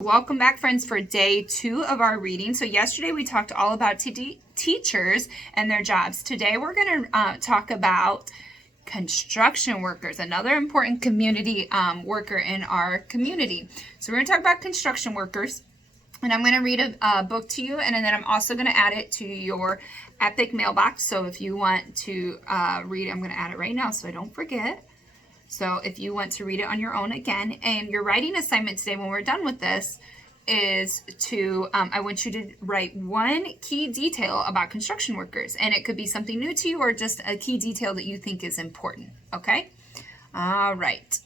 Welcome back, friends, for day 2 of our reading. So yesterday we talked all about teachers and their jobs. Today we're going to talk about construction workers, another important community worker in our community. So we're going to talk about construction workers, and I'm going to read a book to you, and then I'm also going to add it to your Epic mailbox. So if you want to read it, I'm going to add it right now so I don't forget. So if you want to read it on your own again, and your writing assignment today when we're done with this is to, I want you to write one key detail about construction workers. And it could be something new to you or just a key detail that you think is important. Okay? All right.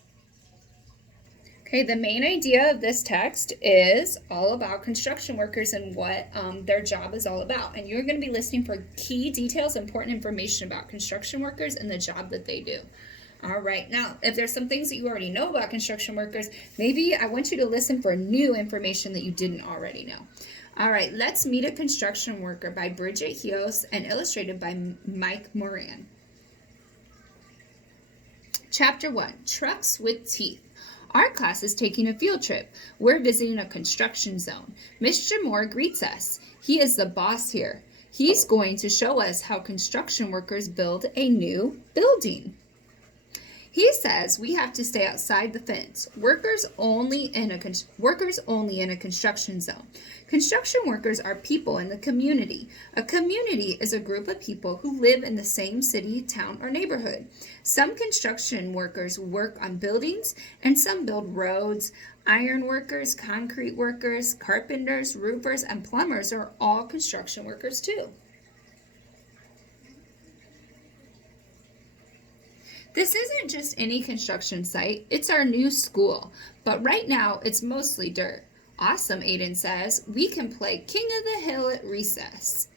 Okay, the main idea of this text is all about construction workers and what their job is all about. And you're going to be listening for key details, important information about construction workers and the job that they do. All right, now, if there's some things that you already know about construction workers, maybe I want you to listen for new information that you didn't already know. All right, Let's Meet a Construction Worker by Bridget Hios and illustrated by Mike Moran. Chapter 1, Trucks with Teeth. Our class is taking a field trip. We're visiting a construction zone. Mr. Moore greets us. He is the boss here. He's going to show us how construction workers build a new building. He says we have to stay outside the fence. Workers only in a construction zone. Construction workers are people in the community. A community is a group of people who live in the same city, town, or neighborhood. Some construction workers work on buildings, and some build roads. Iron workers, concrete workers, carpenters, roofers, and plumbers are all construction workers too. This isn't just any construction site, it's our new school, but right now it's mostly dirt. Awesome, Aiden says. We can play King of the Hill at recess.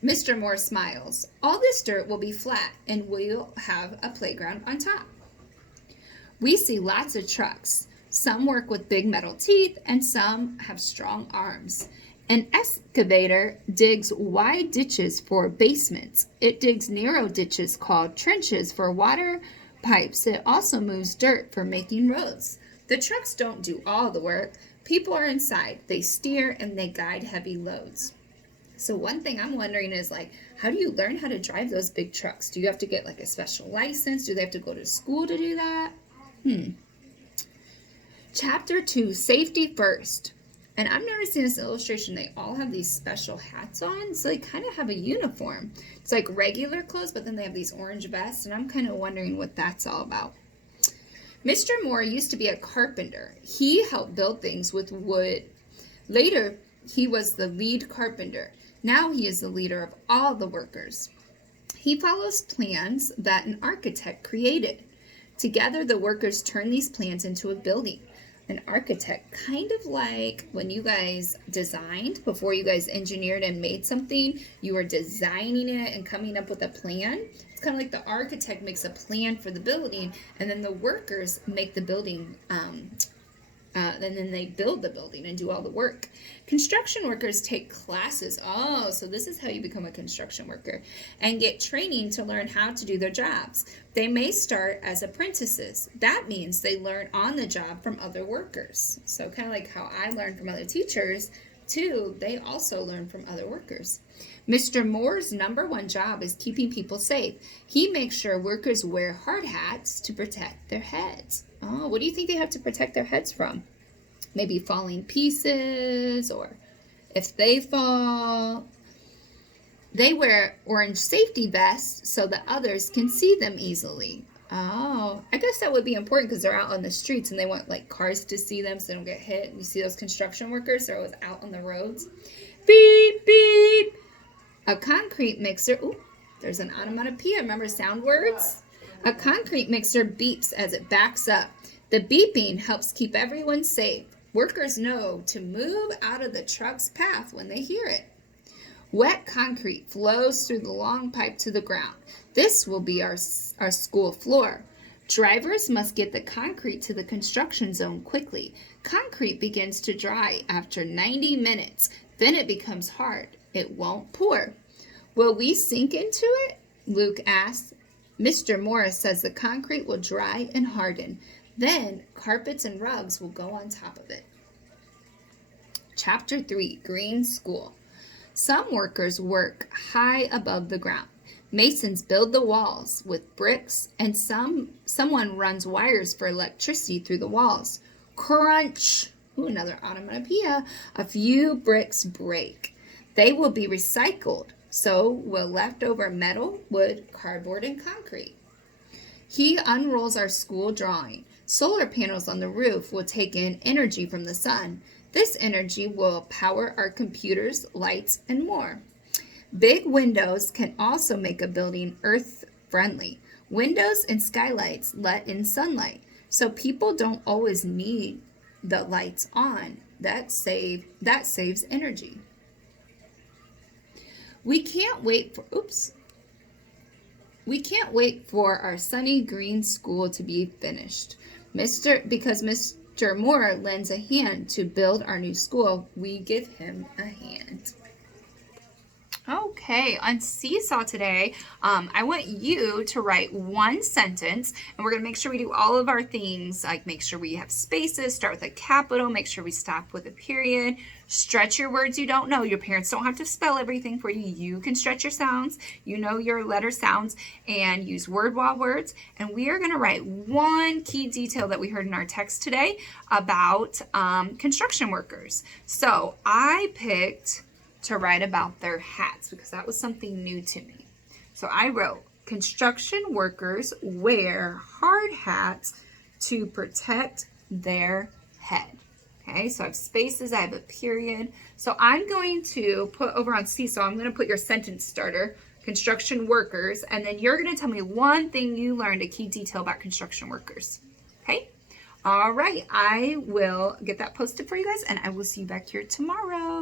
Mr. Moore smiles. All this dirt will be flat and we'll have a playground on top. We see lots of trucks. Some work with big metal teeth and some have strong arms. An excavator digs wide ditches for basements. It digs narrow ditches called trenches for water pipes. It also moves dirt for making roads. The trucks don't do all the work. People are inside. They steer and they guide heavy loads. So one thing I'm wondering is, how do you learn how to drive those big trucks? Do you have to get a special license? Do they have to go to school to do that? Chapter 2, Safety First. And I've never seen this illustration. They all have these special hats on, so they kind of have a uniform. It's like regular clothes, but then they have these orange vests, and I'm kind of wondering what that's all about. Mr. Moore used to be a carpenter. He helped build things with wood. Later, he was the lead carpenter. Now he is the leader of all the workers. He follows plans that an architect created. Together, the workers turn these plans into a building. An architect, kind of like when you guys designed, before you guys engineered and made something, you were designing it and coming up with a plan. It's kind of like the architect makes a plan for the building, and then the workers make the building, and then they build the building and do all the work. Construction workers take classes. Oh, so this is how you become a construction worker, and get training to learn how to do their jobs. They may start as apprentices. That means they learn on the job from other workers. So kind of like how I learned from other teachers, too, they also learn from other workers. Mr. Moore's number one job is keeping people safe. He makes sure workers wear hard hats to protect their heads. Oh, what do you think they have to protect their heads from? Maybe falling pieces, or if they fall. They wear orange safety vests so that others can see them easily. Oh, I guess that would be important because they're out on the streets and they want cars to see them so they don't get hit. You see those construction workers, they're always out on the roads. Beep, beep. A concrete mixer. Ooh, there's an onomatopoeia. Remember sound words? A concrete mixer beeps as it backs up. The beeping helps keep everyone safe. Workers know to move out of the truck's path when they hear it. Wet concrete flows through the long pipe to the ground. This will be our school floor. Drivers must get the concrete to the construction zone quickly. Concrete begins to dry after 90 minutes. Then it becomes hard. It won't pour. Will we sink into it? Luke asks. Mr. Morris says the concrete will dry and harden. Then carpets and rugs will go on top of it. Chapter 3, Green School. Some workers work high above the ground. Masons build the walls with bricks, and someone runs wires for electricity through the walls. Crunch! Ooh, another onomatopoeia. A few bricks break. They will be recycled. So will leftover metal, wood, cardboard, and concrete. He unrolls our school drawing. Solar panels on the roof will take in energy from the sun. This energy will power our computers, lights, and more. Big windows can also make a building earth-friendly. Windows and skylights let in sunlight, so people don't always need the lights on. That saves energy. We can't wait for our sunny green school to be finished. Because Mr. Moore lends a hand to build our new school, we give him a hand. Okay, on Seesaw today, I want you to write one sentence, and we're going to make sure we do all of our things, like make sure we have spaces, start with a capital, make sure we stop with a period, stretch your words you don't know. Your parents don't have to spell everything for you. You can stretch your sounds, you know your letter sounds, and use word wall words. And we are going to write one key detail that we heard in our text today about construction workers. So I picked to write about their hats because that was something new to me. So I wrote, construction workers wear hard hats to protect their head. Okay, so I have spaces, I have a period. So I'm going to put over on Seesaw, I'm going to put your sentence starter, construction workers, and then you're going to tell me one thing you learned, a key detail about construction workers. Okay? All right, I will get that posted for you guys, and I will see you back here tomorrow.